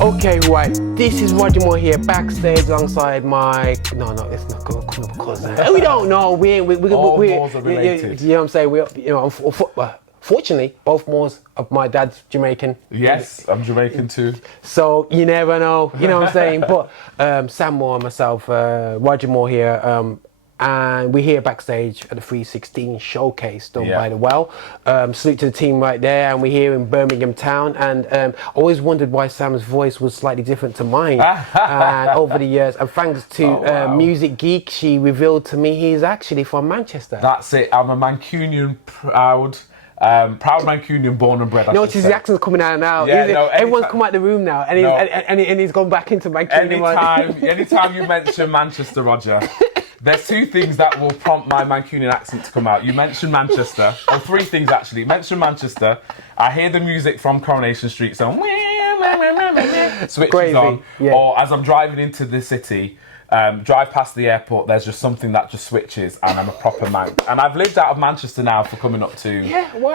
Okay, right. This is Roger Moore here, backstage alongside my. No, it's not going to come up because we don't know. We All Moors are related. You know what I'm saying? Fortunately, both Moors of my dad's Jamaican. Yes, I'm Jamaican too. So you never know. You know what I'm saying? But Sam Moore and myself, Roger Moore here. And we're here backstage at the 316 showcase done by the Well. Salute to the team right there, and we're here in Birmingham town. And always wondered why Sam's voice was slightly different to mine. And over the years, and thanks to Music Geek, she revealed to me he's actually from Manchester. That's it. I'm a Mancunian proud Mancunian, born and bred. Notice the accent's coming out now. Yeah, everyone's come out of the room now, and he's gone back into Mancunian. Anytime you mention Manchester, Roger, there's two things that will prompt my Mancunian accent to come out. You mention Manchester, or three things actually. Mention Manchester, I hear the music from Coronation Street, so switches Crazy. On. Yeah. Or as I'm driving into the city, drive past the airport, there's just something that just switches, and I'm a proper man. And I've lived out of Manchester now for coming up to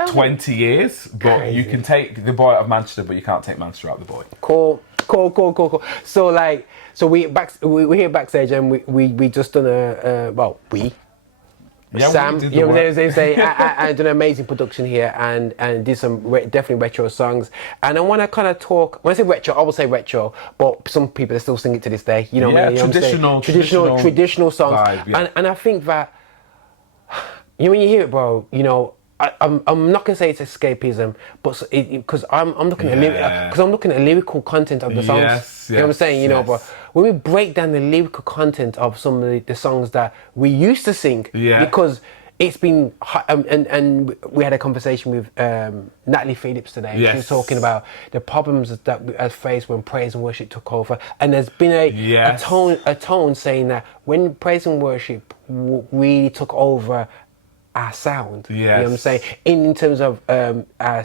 20 years, but Crazy. you can take the boy out of Manchester, but you can't take Manchester out of the boy. Cool. So we're here backstage, and we just done Sam, we did you know, they say I done an amazing production here, and did some definitely retro songs. And I want to kind of talk. When I say retro, I will say retro, but some people still sing it to this day. You know, traditional songs. Vibe, yeah. And I think that when you hear it, bro, you know. I'm not gonna say it's escapism, but because I'm looking at the lyrical content of the songs. Yes, you know what I'm saying? You know, yes. but when we break down the lyrical content of some of the songs that we used to sing, because it's been and we had a conversation with Natalie Phillips today. Yes. She was talking about the problems that we had faced when praise and worship took over, and there's been a tone saying that when praise and worship really took over our sound, you know what I'm saying? In terms of our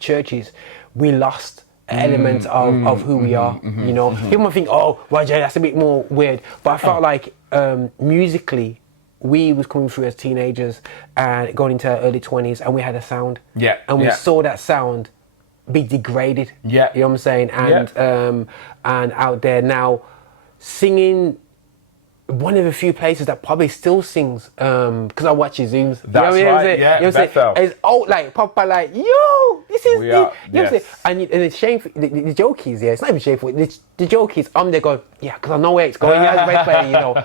churches, we lost elements of who we are, you know? People might think, oh, Roger, that's a bit more weird. But I felt like musically, we was coming through as teenagers and going into our early 20s, and we had a sound. Yeah. And we saw that sound be degraded. Yeah. You know what I'm saying? And and out there now, singing one of the few places that probably still sings, because I watch his Zooms. That's right, yeah, you know Bethel. It's like proper like, yo, this is, you know what I'm saying? And it's shameful, the joke is, it's not even shameful, the joke is, I'm there going, yeah, because I know where it's going, you know.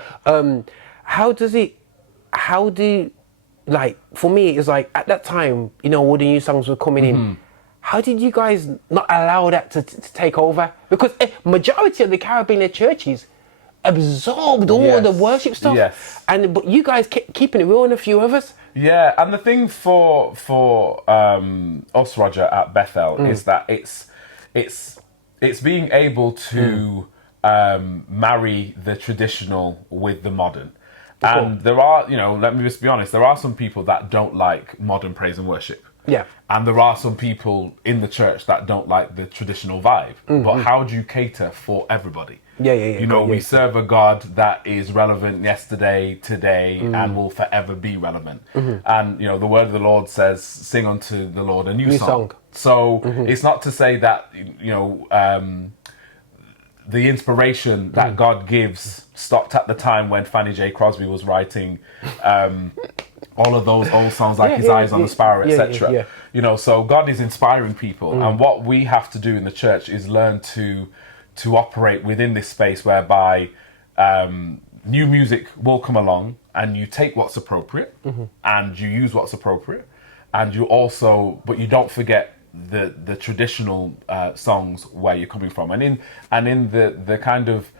For me, it's like, at that time, you know, all the new songs were coming in, how did you guys not allow that to take over? Because majority of the Caribbean churches absorbed all the worship stuff, but you guys kept keeping it real, and a few of us. Yeah, and the thing for us, Roger, at Bethel is that it's being able to marry the traditional with the modern. And there are, you know, let me just be honest, there are some people that don't like modern praise and worship. Yeah. And there are some people in the church that don't like the traditional vibe. But how do you cater for everybody? Yeah. You know, we serve a God that is relevant yesterday, today, and will forever be relevant. And, you know, the word of the Lord says, sing unto the Lord a new song. So it's not to say that, you know, the inspiration that God gives stopped at the time when Fanny J. Crosby was writing all of those old songs like His Eyes on the Sparrow, etc. You know, so God is inspiring people. And what we have to do in the church is learn to operate within this space whereby new music will come along, and you take what's appropriate and you use what's appropriate, and you also, but you don't forget the traditional songs where you're coming from. And in the kind of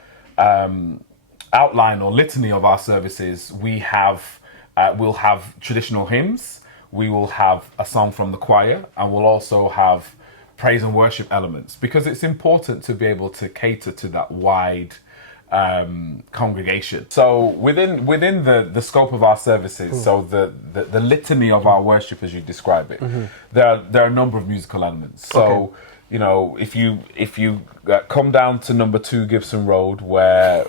outline or litany of our services, we'll have traditional hymns, we will have a song from the choir, and we'll also have praise and worship elements, because it's important to be able to cater to that wide congregation. So within the scope of our services, so the litany of our worship, as you describe it, there are a number of musical elements. So you know, if you come down to number 2 Gibson Road, where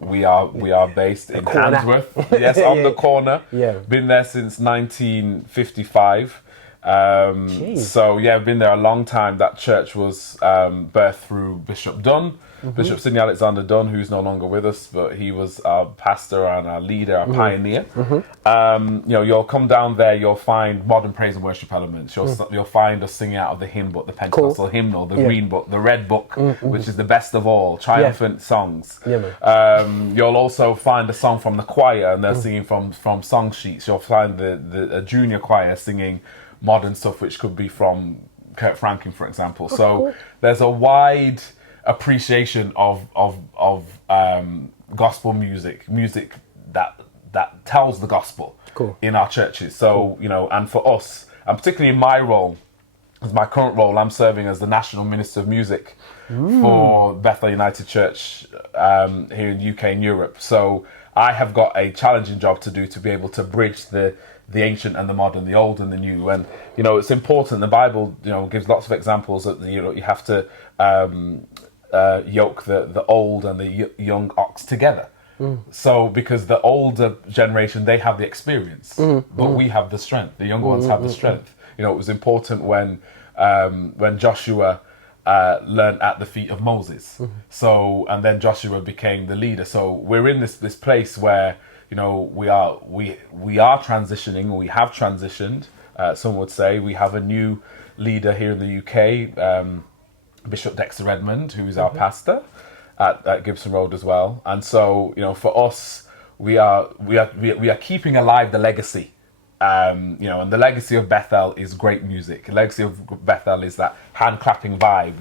we are based in Handsworth, yes, on the corner. Been there since 1955. So yeah, I've been there a long time. That church was birthed through Bishop Dunn, Bishop Sidney Alexander Dunn, who's no longer with us, but he was our pastor and our leader, our pioneer. You'll come down there, you'll find modern praise and worship elements. You'll find us singing out of the hymn book, the Pentecostal hymnal, the green book, the red book, which is the best of all, triumphant songs. You'll also find a song from the choir, and they're singing from song sheets. You'll find the junior choir singing modern stuff, which could be from Kurt Franklin, for example. So there's a wide appreciation of gospel music that tells the gospel in our churches. So and for us, and particularly in my role, as my current role, I'm serving as the National Minister of Music for Bethel United Church here in the UK and Europe. So I have got a challenging job to do to be able to bridge the ancient and the modern, the old and the new. And it's important. The Bible gives lots of examples that you have to yoke the old and the young ox together. So because the older generation, they have the experience, but we have the strength. The younger ones have the strength. It was important when Joshua learned at the feet of Moses. So, and then Joshua became the leader. So we're in this place where we are transitioning, or we have transitioned. Some would say we have a new leader here in the UK, Bishop Dexter Redmond, who's our pastor at Gibson Road as well. And so for us, we are keeping alive the legacy. And the legacy of Bethel is great music. The legacy of Bethel is that hand clapping vibe.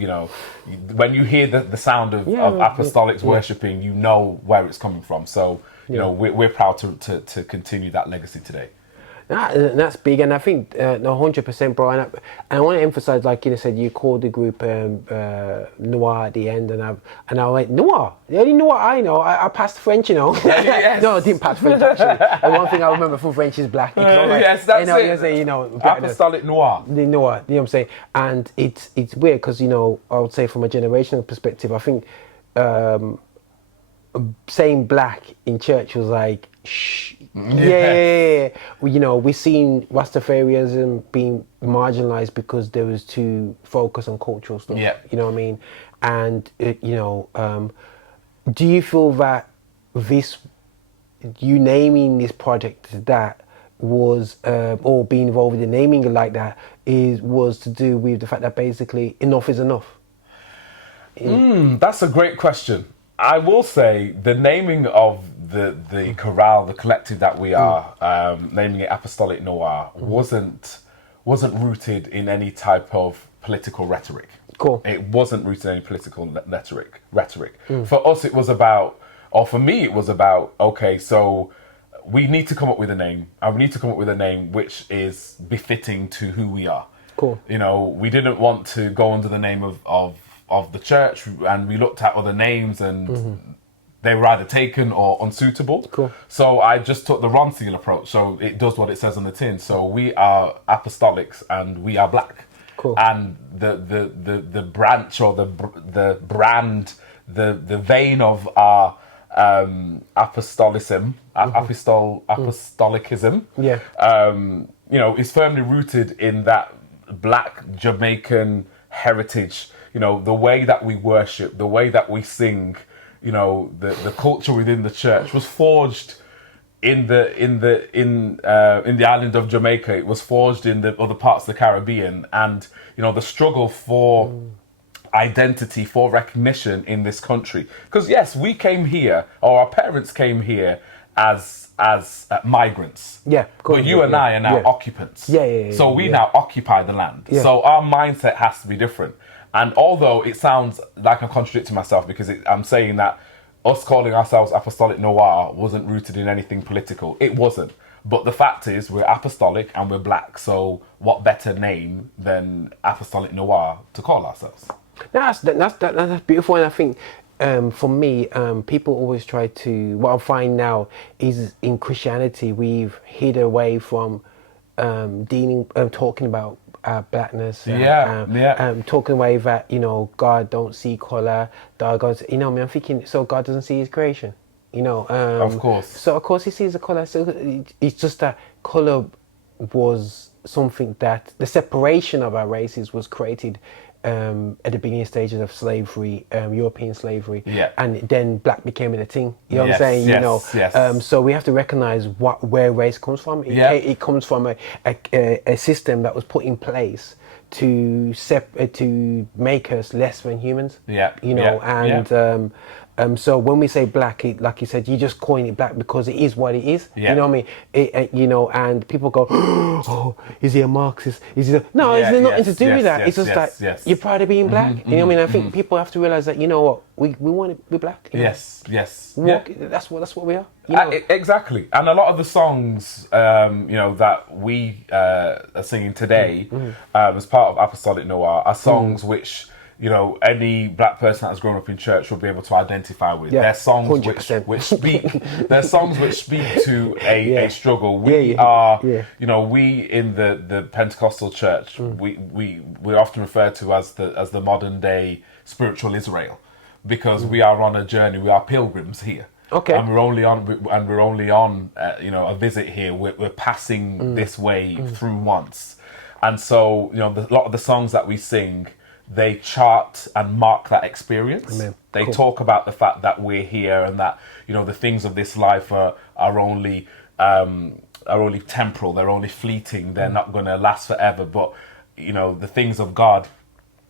When you hear the sound of apostolics worshipping, you know where it's coming from. So we're proud to continue that legacy today. That's big, and I think 100%, bro. And I want to emphasize, like you said, you called the group Noir at the end, and I went, Noir. The only Noir I know, I passed French, Yes. No, I didn't pass French actually. And one thing I remember from French is black. Yes, that's it. Say, Apostolic Noir. The Noir, you know what I'm saying? And it's weird because I would say from a generational perspective, I think saying black in church was like, shh. Yeah. We've seen Rastafarianism being marginalized because there was too focus on cultural stuff. Yeah. You know what I mean? And do you feel that you naming this project that was or being involved in naming it like that was to do with the fact that basically enough is enough? That's a great question. I will say the naming of the chorale, the collective that we are, naming it Apostolic Noir, wasn't rooted in any type of political rhetoric. Cool. It wasn't rooted in any political rhetoric. For us, it was about, or for me, it was about, okay, so we need to come up with a name, and we need to come up with a name which is befitting to who we are. Cool. We didn't want to go under the name of the church, and we looked at other names, and they were either taken or unsuitable. Cool. So I just took the Ron Seal approach. So it does what it says on the tin. So we are apostolics and we are black. Cool. And the branch or the brand, the vein of our apostolicism, apostolicism, is firmly rooted in that black Jamaican heritage. The way that we worship, the way that we sing, the culture within the church was forged in the island of Jamaica. It was forged in the other parts of the Caribbean, and the struggle for identity, for recognition in this country. Because yes, we came here, or our parents came here as migrants. Yeah, cool. But you and I are now occupants. So we now occupy the land. Yeah. So our mindset has to be different. And although it sounds like I'm contradicting myself because I'm saying that us calling ourselves Apostolic Noir wasn't rooted in anything political. It wasn't. But the fact is, we're apostolic and we're black. So what better name than Apostolic Noir to call ourselves? That's beautiful. And I think for me, people always try to, what I find now is in Christianity, we've hid away from talking about blackness, talking away that God don't see color, I'm thinking, so God doesn't see his creation, of course. So of course he sees the color. So it's just that color was something that the separation of our races was created at the beginning stages of slavery, European slavery, and then black became a thing. You know what I'm saying? Yes. So we have to recognize where race comes from. It comes from a system that was put in place to make us less than humans. So when we say black, like you said, you just coin it black because it is what it is. You know what I mean? And people go, "Oh, is he a Marxist? Is he?" No, it's nothing to do with that. It's just that you're proud of being black. You know what I mean? I think people have to realize that. You know what? We want to be black. Yes. That's what we are. Exactly. And a lot of the songs, that we are singing today, as part of Apostolic Noir, are songs which, any black person that has grown up in church will be able to identify with. They're songs which speak. They're songs which speak to a struggle. We are, we in the Pentecostal church, we're often referred to as the modern day spiritual Israel, because we are on a journey. We are pilgrims here. Okay. And we're only on a visit here. We're passing this way through once, and so a lot of the songs that we sing, they chart and mark that experience. Amen. They talk about the fact that we're here and that the things of this life are only temporal. They're only fleeting. They're not going to last forever. But the things of God,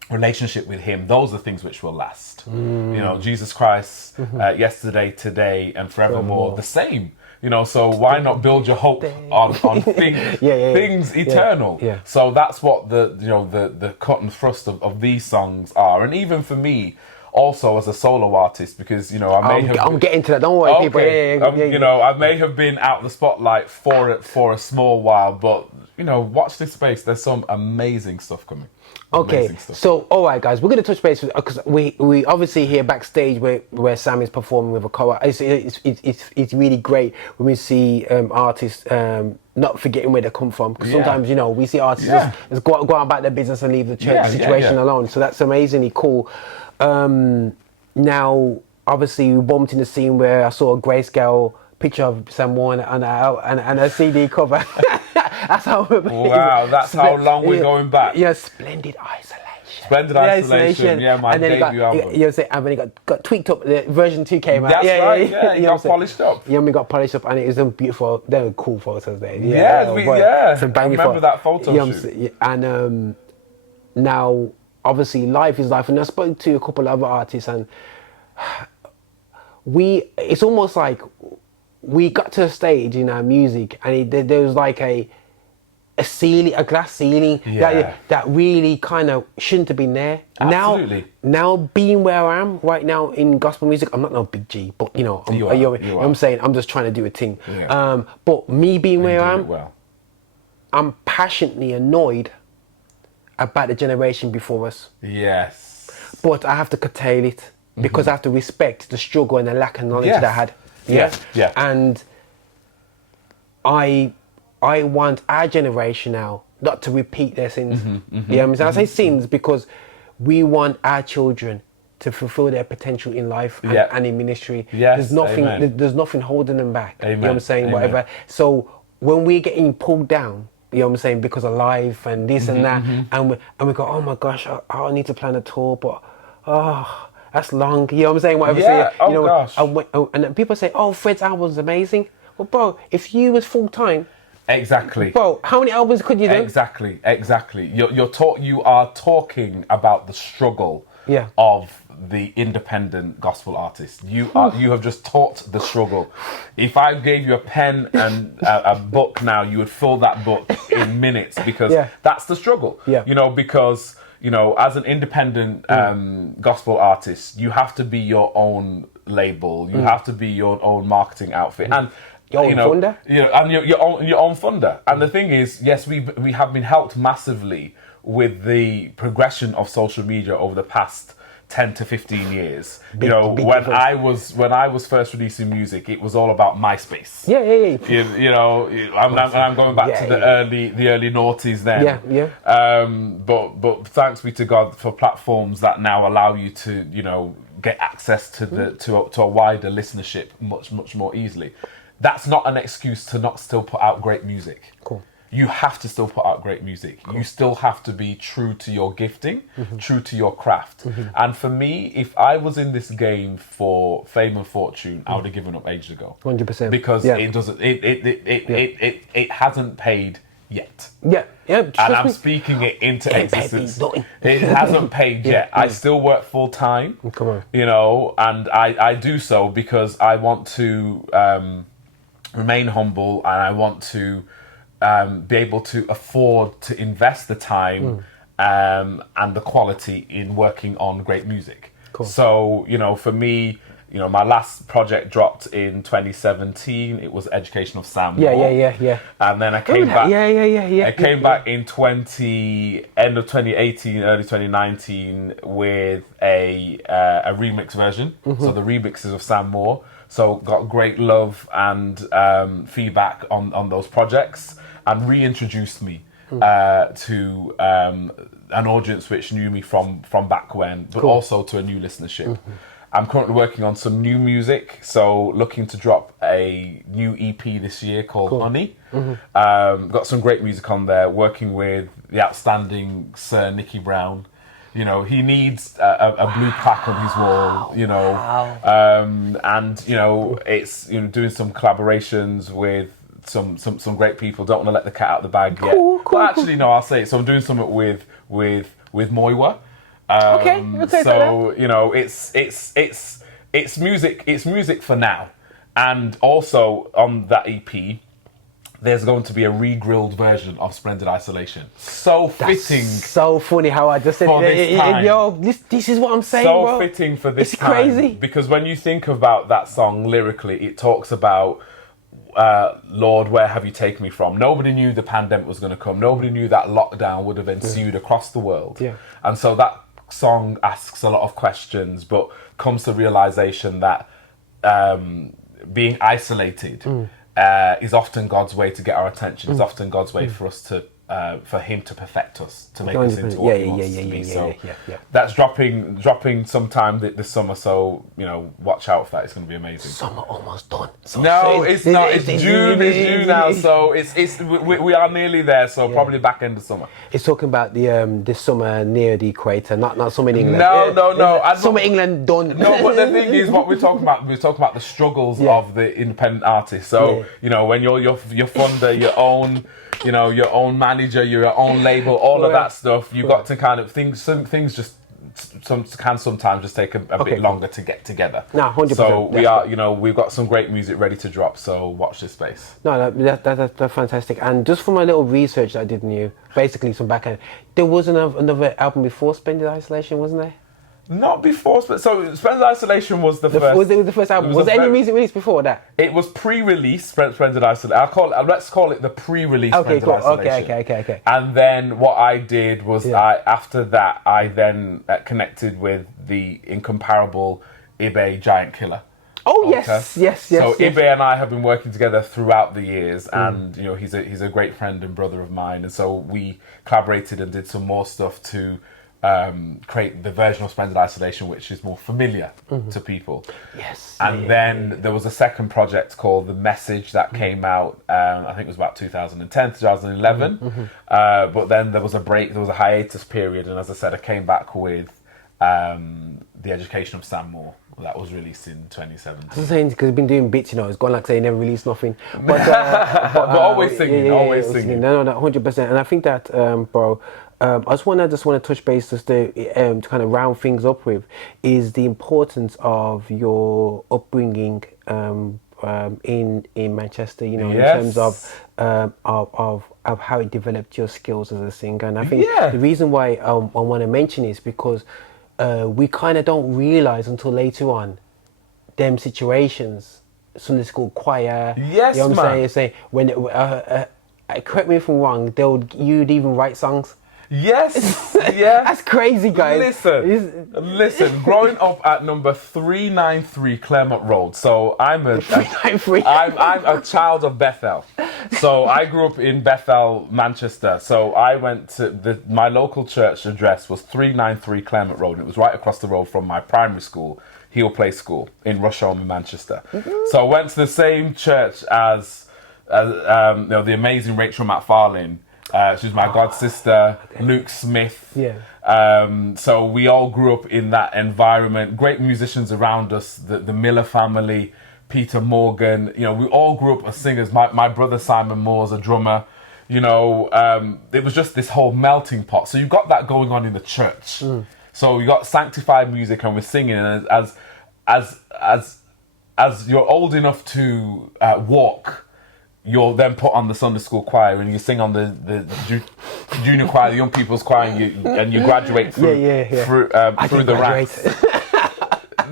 relationship with Him, those are things which will last. Jesus Christ, yesterday, today, and forevermore, the same. So why not build your hope on things eternal? So that's what the cut and thrust of these songs are. And even for me, also as a solo artist, because I'm getting to that. Don't worry, people. I may have been out the spotlight for a small while, but watch this space. There's some amazing stuff coming. Okay, so all right, guys, we're going to touch base because we obviously here backstage where Sam is performing with a co. It's really great when we see artists not forgetting where they come from, because sometimes we see artists just go about their business and leave the church situation alone. So that's amazingly cool. Now, obviously, we bumped in the scene where I saw a grayscale picture of Sam Warner and a CD cover. That's how. Wow, that's how long we're going back. Yeah, Splendid Isolation. Splendid Isolation. Yeah, my debut album. And then it got tweaked up. The version 2 came out. That's right. Yeah, it got polished up. Yeah, we got polished up, and it was a beautiful. There were cool photos there. I remember that photo shoot. And now, obviously, life is life. And I spoke to a couple of other artists, and it's almost like we got to a stage in our music, and there was like a glass ceiling that really kind of shouldn't have been there. Absolutely. Now being where I am right now in gospel music, I'm not no big G, but I'm saying I'm just trying to do a thing. Yeah. But me being where I am, I'm passionately annoyed about the generation before us. Yes. But I have to curtail it because I have to respect the struggle and the lack of knowledge that I had. Yeah. And I want our generation now not to repeat their sins. You know what I'm saying? I say sins because we want our children to fulfill their potential in life and in ministry. Yes, there's nothing holding them back. Amen. You know what I'm saying? Whatever. So when we're getting pulled down, you know what I'm saying, because of life and this and that, and we go, oh my gosh, I need to plan a tour, but that's long. You know what I'm saying? Whatever. Yeah. Gosh. And people say, oh, Fred's album's amazing. Well, bro, if you was full time. Exactly. Bro, how many albums could you do? Exactly. You are talking about the struggle of the independent gospel artist. You have just taught the struggle. If I gave you a pen and a book now, you would fill that book in minutes, because that's the struggle. Yeah. Because as an independent gospel artist, you have to be your own label. You have to be your own marketing outfit. And your own funder? And your own funder. And the thing is, yes, we have been helped massively with the progression of social media over the past 10 to 15 years. Big I was first releasing music, it was all about MySpace. I'm going back to the early noughties then. But thanks be to God for platforms that now allow you to get access to a wider listenership much more easily. That's not an excuse to not still put out great music. Cool. you have to still put out great music. You still have to be true to your gifting, true to your craft. And for me, if I was in this game for fame and fortune, I would have given up ages ago. 100%. Because it doesn't. It hasn't paid yet. Yeah. And I'm speaking it into existence. It hasn't paid yet. I still work full time. Come on. You know, and I do so because I want to remain humble, and I want to be able to afford to invest the time and the quality in working on great music. Cool. So, you know, for me, you know, my last project dropped in 2017. It was Education of Sound. Yeah. And then I came back. I came back in end of 2018, early 2019 with a remix version. So the remixes of Sam Moore. So got great love and feedback on those projects, and reintroduced me to an audience which knew me from back when, but also to a new listenership. I'm currently working on some new music, so looking to drop a new EP this year called Honey. Got some great music on there, working with the outstanding Sir Nicky Brown. You know, he needs a blue plaque on his wall, you know. And, you know, it's, you know, doing some collaborations with some great people. Don't want to let the cat out of the bag yet. But actually, no, I'll say it. So I'm doing something with Moiwa. Okay. So, you know, it's music for now. And also on that EP, there's going to be a re-grilled version of Splendid Isolation. So fitting. So funny how I just said, yo, this is what I'm saying, so bro. Fitting for this it's time. Crazy. Because when you think about that song lyrically, it talks about, Lord, where have you taken me from? Nobody knew the pandemic was going to come. Nobody knew that lockdown would have ensued across the world. Yeah. And so that song asks a lot of questions, but comes to the realization that being isolated is often God's way to get our attention. It's often God's way for us to, for Him to perfect us, to make us into what He wants to be. So that's dropping sometime this summer. So, you know, watch out for that. It's going to be amazing. Summer almost done. So no, it's not. It's June. It's June now. So we are nearly there. So probably back end of summer. It's talking about the summer near the equator, not summer in England. No. Summer England done. No, but the thing is, what we're talking about the struggles of the independent artist. So you know, when you're funder, your own. You know, your own manager, your own label, all of that stuff. You've got to kind of some things just can sometimes just take a bit longer to get together. No, 100%. So we are, you know, we've got some great music ready to drop. So watch this space. No, that's fantastic. And just from my little research that I did on you, basically some backend, there was another album before Splendid Isolation, wasn't there? Not before, so Splendid Isolation was the first. Was it the first album? Was there any music released before that? It was pre-release Splendid Isolation. Let's call it the pre-release Splendid Isolation. Okay. And then what I did was after that I then connected with the incomparable Ibe Giant Killer. Oh yes. So Ibe and I have been working together throughout the years, and you know he's a great friend and brother of mine, and so we collaborated and did some more stuff to create the version of Splendid Isolation which is more familiar to people. Yes. And then there was a second project called The Message that came out, I think it was about 2010, 2011. But then there was a break, there was a hiatus period, and as I said, I came back with The Education of Sam Moore. That was released in 2017. I was saying, because we've been doing bits, you know, it's gone like say never released nothing. But always singing, always singing. No, 100%. And I think that, bro, I just want to touch base just to kind of round things up with is the importance of your upbringing in Manchester. You know, in terms of how it developed your skills as a singer. And I think the reason why I want to mention is because we kind of don't realise until later on them situations. Sunday school choir. Yes, you know what I'm saying? When correct me if I'm wrong, you'd even write songs. Yes, yeah. That's crazy, guys. Listen. Growing up at number 393 Claremont Road, so I'm a child of Bethel. So I grew up in Bethel, Manchester. So I went to my local church address was 393 Claremont Road. It was right across the road from my primary school, Heel Place School in Rusholme in Manchester. So I went to the same church as the amazing Rachel McFarlane. She's my god sister, Luke Smith. Yeah. So we all grew up in that environment. Great musicians around us, the Miller family, Peter Morgan. You know, we all grew up as singers. My brother Simon Moore's a drummer. You know, it was just this whole melting pot. So you've got that going on in the church. So you got sanctified music, and we're singing. And as you're old enough to walk, you'll then put on the Sunday school choir and you sing on the junior choir, the young people's choir, and you graduate through the ranks.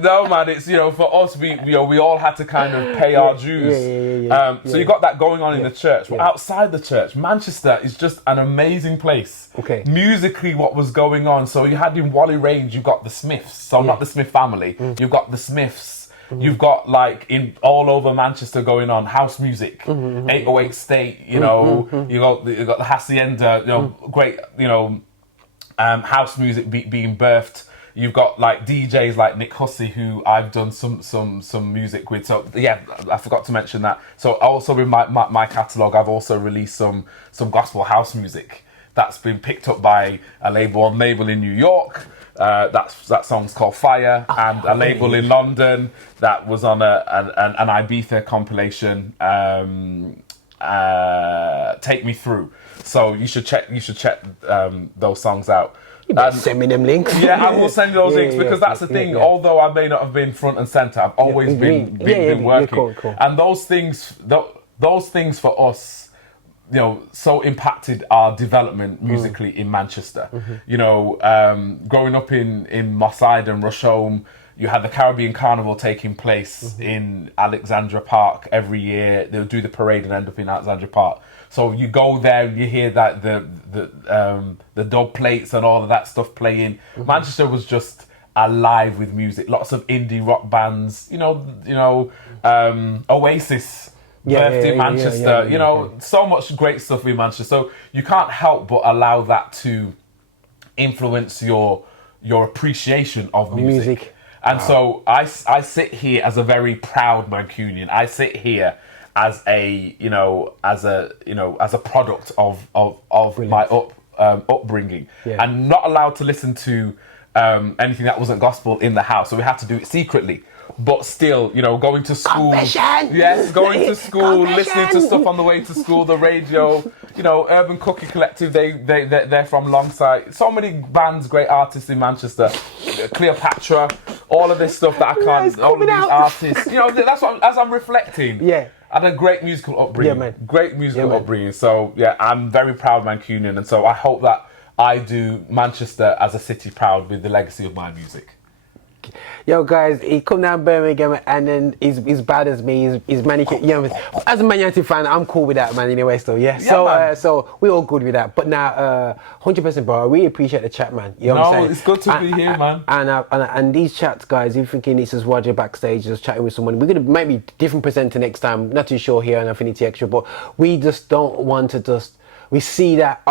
No, man, it's, you know, for us, we all had to kind of pay our dues. So you got that going on in the church. Well, outside the church, Manchester is just an amazing place. Okay. Musically, what was going on? So you had in Wally Range, you got the Smiths. So not the Smith family. You've got the Smiths. You've got like in all over Manchester going on house music, 808 State, you know, you got the Hacienda, you know, great, you know, house music being birthed. You've got like DJs like Nick Hussey, who I've done some music with. So yeah, I forgot to mention that. So also in my catalogue, I've also released some gospel house music that's been picked up by a label on Mabel in New York. That song's called Fire, and a label in London that was on an Ibiza compilation, Take Me Through. So you should check those songs out. Send me them links. Yeah, I will send you those links, because that's the thing. Although I may not have been front and center, I've always been working. Cool. And those things for us, you know, so impacted our development musically in Manchester. You know, growing up in Moss Side and Rusholme, you had the Caribbean Carnival taking place in Alexandra Park every year. They'll do the parade and end up in Alexandra Park. So you go there, you hear that the dub plates and all of that stuff playing. Manchester was just alive with music. Lots of indie rock bands. You know, Oasis. Birthed in Manchester, you know, so much great stuff in Manchester. So you can't help but allow that to influence your appreciation of music. And so I sit here as a very proud Mancunian. I sit here as a product of my upbringing, and not allowed to listen to anything that wasn't gospel in the house. So we had to do it secretly. But still, you know, going to school. Confession! Yes, going to school, Confession! listening to stuff on the way to school, the radio, you know, Urban Cookie Collective, they're from Longside. So many bands, great artists in Manchester. Cleopatra, all of this stuff that I can't, all of these artists. You know, that's what, as I'm reflecting. Yeah. I had a great musical upbringing. Yeah, man. Great musical upbringing. So, yeah, I'm very proud Mancunian. And so I hope that I do Manchester as a city proud with the legacy of my music. Yo guys, he come down Birmingham and then he's bad as me. He's manicure. You know, as a Man United fan, I'm cool with that, man. Anyway, still, yeah. So we're all good with that. But now, 100%, bro. I really appreciate the chat, man. You know what I'm saying? It's good to be here, man. And these chats, guys. If you're thinking this is Roger backstage, just chatting with someone, we're gonna maybe different presenter next time. Not too sure here on Affinity Extra, but we just don't want to we see that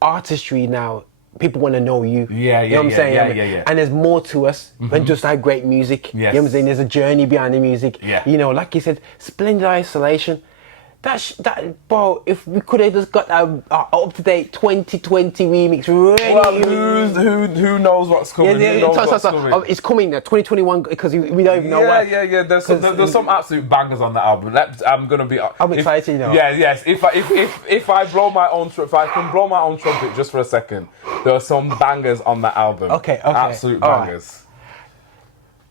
artistry now. People want to know you. You know what I'm saying? Yeah. And there's more to us than just that great music. Yes. You know what I'm saying? There's a journey behind the music. Yeah. You know, like you said, Splendid Isolation. That bro, if we could have just got our up-to-date 2020 remix ready. Well, who knows what's coming? It's coming now, 2021, because we don't even know what. Yeah. There's some absolute bangers on that album. I'm excited, you know. Yes. If I can blow my own trumpet just for a second, there are some bangers on that album. Okay. Absolute bangers. Right.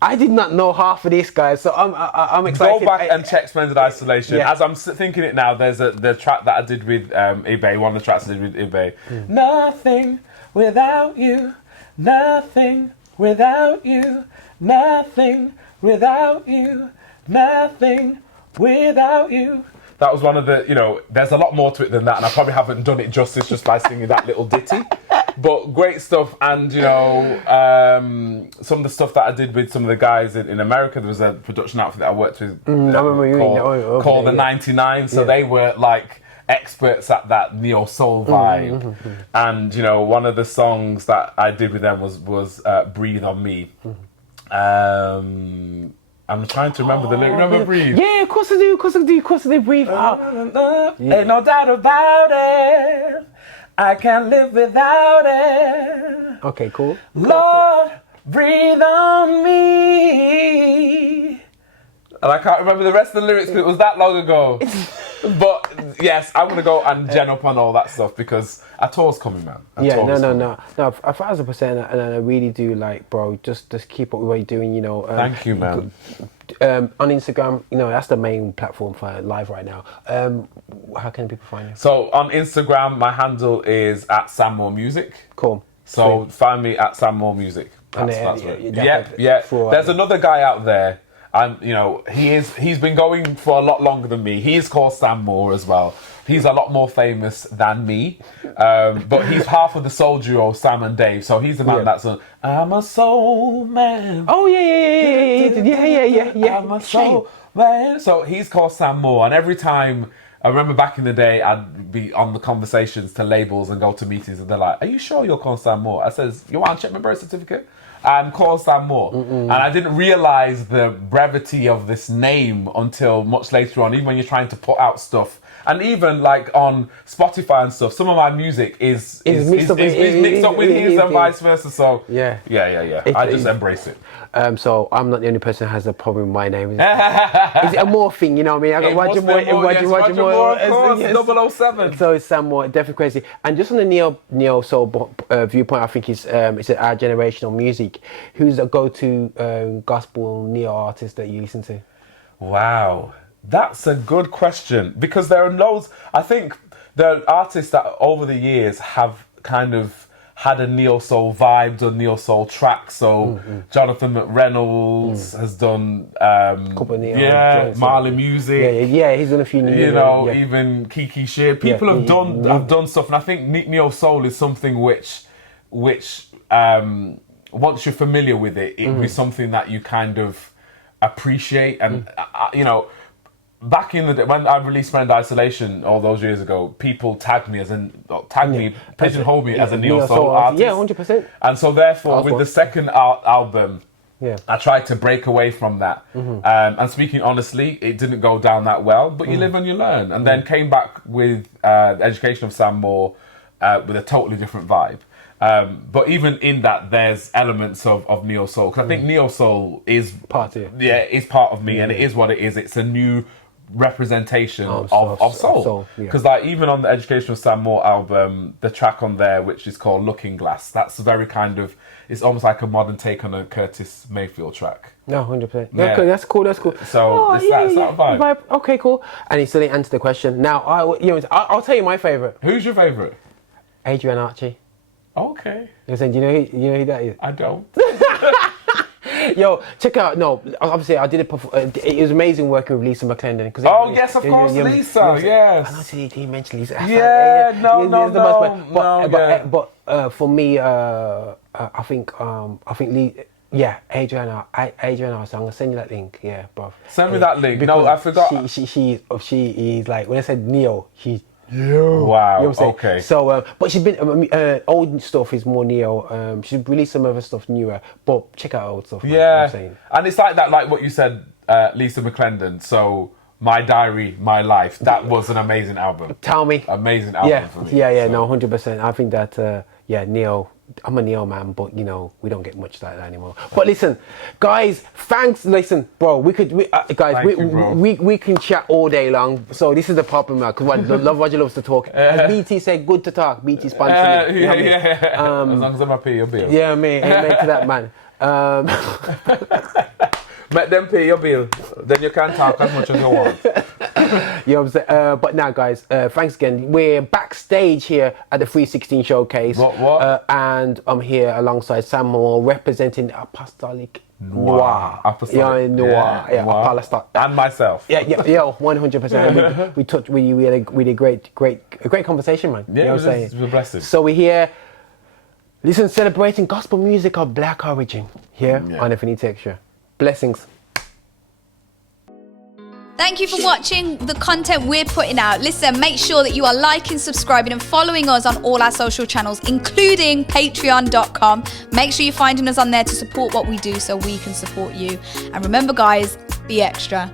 I did not know half of this, guys, so I'm excited. Go back and check Splendid Isolation. Yeah. As I'm thinking it now, there's the track that I did with Ibe, one of the tracks I did with Ibe. Nothing without you, nothing without you, nothing without you, nothing without you. That was one of the, you know, there's a lot more to it than that, and I probably haven't done it justice just by singing that little ditty. But great stuff, and you know, some of the stuff that I did with some of the guys in America. There was a production outfit that I worked with called the 99. So they were like experts at that neo soul vibe. And you know, one of the songs that I did with them was "Breathe on Me." I'm trying to remember the lyric. Remember Breathe? Yeah, of course I do. Of course I do. Of course I do. Breathe. Ain't no doubt about it. I can't live without it. Okay, cool. Lord, breathe on me. And I can't remember the rest of the lyrics because it was that long ago. But yes, I'm gonna go and gen up on all that stuff because a tour's coming, man. No, 1,000%, and I really do like, bro. Just keep up with what you're doing. You know. Thank you, man. On Instagram, you know, that's the main platform for live right now. How can people find you? So on Instagram, my handle is @SamMoreMusic. Cool. So find me at @SamMoreMusic. That's right. Yeah. There's another guy out there. You know, he's been going for a lot longer than me. He's called Sam Moore as well. He's a lot more famous than me, but he's half of the soul duo Sam and Dave. So he's the man that's I'm a soul man. Oh yeah. I'm a soul man. So he's called Sam Moore, and every time I remember back in the day, I'd be on the conversations to labels and go to meetings, and they're like, "Are you sure you're called Sam Moore?" I says, "You want to check my birth certificate?" I'm called Sam Moore. And I didn't realise the brevity of this name until much later on, even when you're trying to put out stuff. And even like on Spotify and stuff, some of my music is mixed up with his and vice versa. So yeah. I just embrace it. So I'm not the only person who has a problem with my name. It's a more thing, you know what I mean? I got Roger Moore, of course, 007. So it's Sam Moore, definitely crazy. And just on the neo soul viewpoint, I think it's our generational music. Who's a go-to gospel neo artist that you listen to? Wow. That's a good question because there are loads. I think there are artists that over the years have kind of had a neo soul vibe, done neo soul tracks. So Jonathan McReynolds has done, couple of neo Marley Music. Yeah, he's done a few. Even Kiki Shear. People have done stuff, and I think neo soul is something which once you're familiar with it, it will be something that you kind of appreciate, and back in the day when I released Friend Isolation all those years ago, people pigeonholed me as a neo soul artist. Yeah, 100%. And so therefore, with the second album, I tried to break away from that. And speaking honestly, it didn't go down that well, but you live and you learn. And then came back with The Education of Sam Moore with a totally different vibe. But even in that, there's elements of neo soul. Because I think neo soul is part of me, and it is what it is. It's a new representation of soul. Because like even on the Education of Sam Moore album, the track on there, which is called Looking Glass, that's very kind of, it's almost like a modern take on a Curtis Mayfield track. No, 100%. Yeah. That's cool. So it's that vibe. Okay, cool. And he still didn't answer the question. Now, I'll tell you my favourite. Who's your favourite? Adrian Archie. Okay. You're saying, do you know who that is? I don't. Yo, check out. No, obviously I did it. It was amazing working with Lisa McClendon. Yes, of course, Lisa. Yes. I know he mentioned Lisa. But for me, I think Adrian, so I'm gonna send you that link. Yeah, bro. Send me that link. No, I forgot. She is like when I said neo, she's. Yeah. Wow. You know what I'm okay. So, but she's been old stuff is more neo. She's released some other stuff newer, but check out old stuff. Man, yeah. You know what I'm saying? And it's like that, like what you said, Lisa McClendon. So, My Diary, My Life. That was an amazing album. Tell me. Amazing album for me. Yeah. No, 100%. I think that neo. I'm a neo man, but we don't get much like that anymore. But listen, guys, thanks. Listen, bro, we can chat all day long. So this is the problem, man. Because Love Roger loves to talk. As BT said, good to talk. BT sponsor me. As long as I'm pay your bill. Yeah, mate. Amen to that, man. Let them pay your bill. Then you can talk as much as you want. You know what I'm saying? But now, guys, thanks again. We're backstage here at the 316 Showcase. What? And I'm here alongside Sam Moore, representing Apostolic Noir. Noir. Apostolic. And myself. Yeah, 100%. We had a great conversation, man. Yeah, you know what I'm saying? It was a blessing. So we're here, listen, celebrating gospel music of black origin here on Affinity Xtra. Blessings. Thank you for watching the content we're putting out. Listen, make sure that you are liking, subscribing and following us on all our social channels, including patreon.com. Make sure you're finding us on there to support what we do so we can support you. And remember guys, be extra.